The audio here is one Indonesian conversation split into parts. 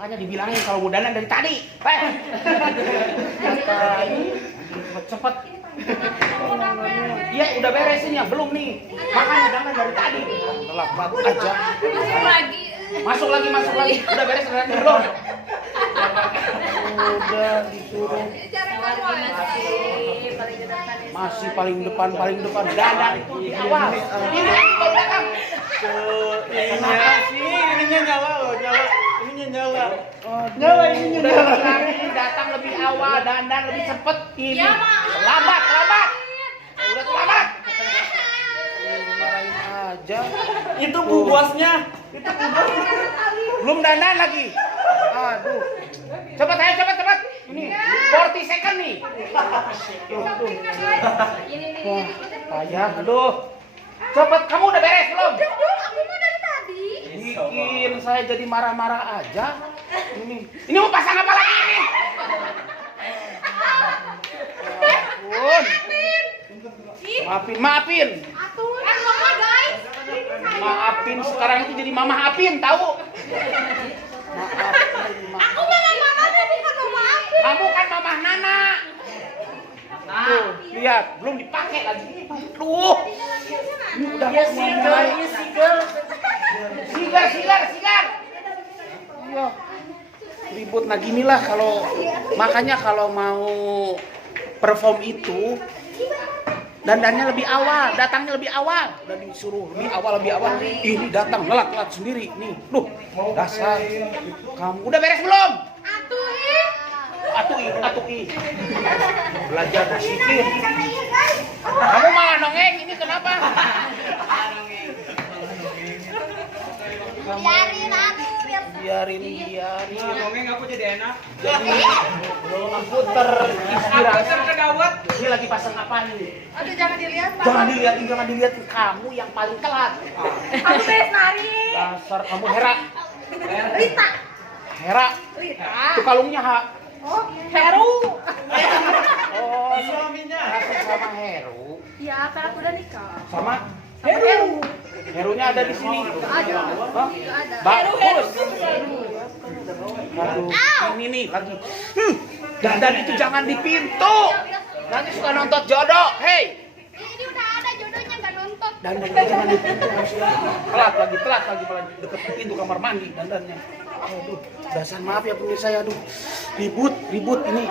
Makanya dibilangin kalau mau dandan dari tadi. Kata ini cepet. Iya udah beresin ya belum nih. Makanya dandan dari tadi. Telat aja. Masuk lagi. Udah beres dandan belum? Udah disuruh. Masih paling depan. Dandan itu di awal. Ini baru datang. Ininya nyala loh, ininya nyala. Ininya nyala. Datang lebih awal, dandan lebih cepet. Ini terlambat. Udah terlambat. Dimarahin aja. Itu bu bosnya. Belum dandan lagi. Aduh. Cepat. Ini 40 second nih. Wah, payah. Aduh. Cepat, kamu udah beres belum? Aku mau dari tadi. Bikin saya jadi marah-marah aja. Ini mau pasang apa lagi ini? Maafin. Maafin sekarang itu jadi mama Apin, tahu? Maafin. Aku memang mama tapi bukan mama aku. Kamu kan mama Nana. Tuh, lihat, belum dipakai lagi. Tuh. Ini udah sigar. Iya. Ribut nah ginilah makanya kalau mau perform itu dandannya lebih awal, datangnya lebih awal. Udah disuruh lebih awal. Ini datang telat sendiri nih. Duh, dasar. Kamu udah beres belum? Atui. Belajar disiplin. Kamu malah nongeng, ini kenapa? Biarin. Ngomongin aku jadi enak. Jadi aku teristirahat. Ini lagi pasang apa nih? Aduh jangan dilihat. Jangan dilihatin kamu yang paling telat. Aku beres nari. Dasar kamu Hera. Rita. Itu kalungnya Oh, Heru. Oh, Suaminya. sama Heru. Ya, kan aku udah nikah. Sama Heru. Herunya ada di sini. Ada. Hah? Ada. Bagus. Aduh, ini nih lagi. Dandan itu jangan di pintu. Nanti suka nonton jodoh. Hey. Ini udah ada jodohnya nggak nonton. Dandan itu jangan di pintu. Telat lagi deket pintu kamar mandi dandannya. Aduh, dasar maaf ya pemirsa ya, aduh. Ribut ini.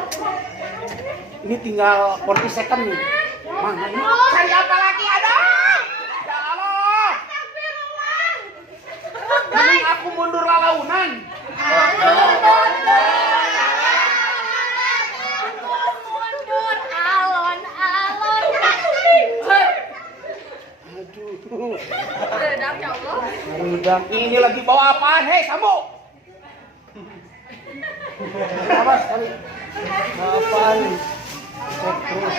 Ini tinggal 40 second nih. Mana ini? Cari apa lagi? Aduh. Ya Allah. Mending aku mundur lalaunan. Mundur alon-alon. Aduh. Redang ya Allah. Udang ini lagi bawa apaan? Hei, Sambo. Apa sekali? Apaan nih? Cek terus.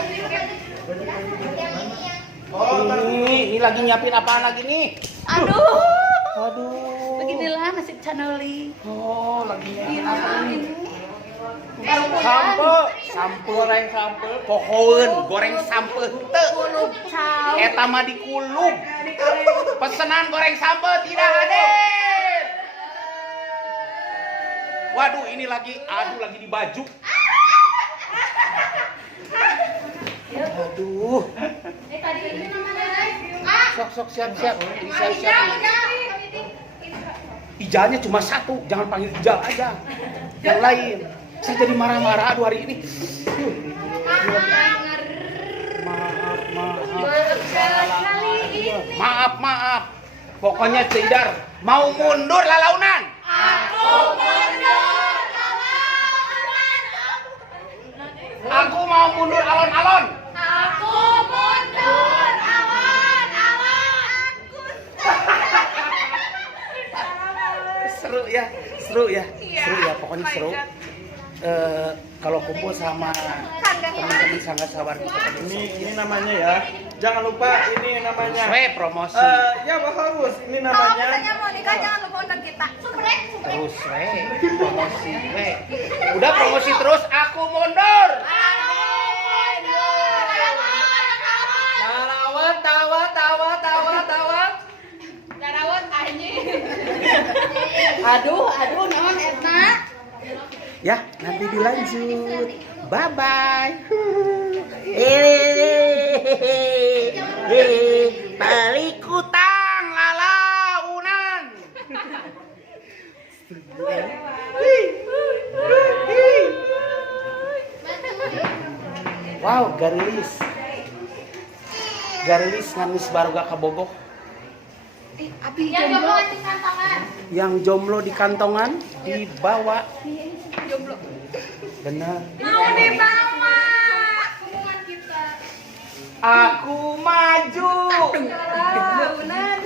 Ini lagi nyiapin apaan lagi nih? Aduh. Beginilah nasib channeling. Oh, lagi nyiapin apa nih? Sampe, goreng sampe teu. Kulub caw. Eta mah dikulub. Pesanan goreng sampe tidak hadir. Waduh, ini lagi di baju. Aduh. Tadi ini namanya Sok siap. Siap. Ijalnya cuma satu, jangan panggil Ijal aja. Yang lain. Saya jadi marah-marah aduh hari ini. Maaf. Pokoknya Cidar mau mundur lalaunan. Aku mau mundur alon-alon. Seru ya, pokoknya seru. Kalau kumpul sama teman-teman Sanggar Sabar Ini namanya ya. Jangan lupa ini namanya. promosi. Ya bagus. Ini Kalau namanya. misalnya mau nikah jangan lupa undang kita. Subrek. Terus promosi. Udah promosi terus aku mundur. Tawa. Aduh, naon Etna? Ya, nanti dilanjut. Bye bye. Tali kutang lalaunan. Wow, garilis. Garilis nganis baru gak kabogok. Abi jomblo di kantongan. Yang jomblo di kantongan dibawa. Jomblo. Benar. Mau dibawa. Hubungan kita. Aku maju. Lalaunan.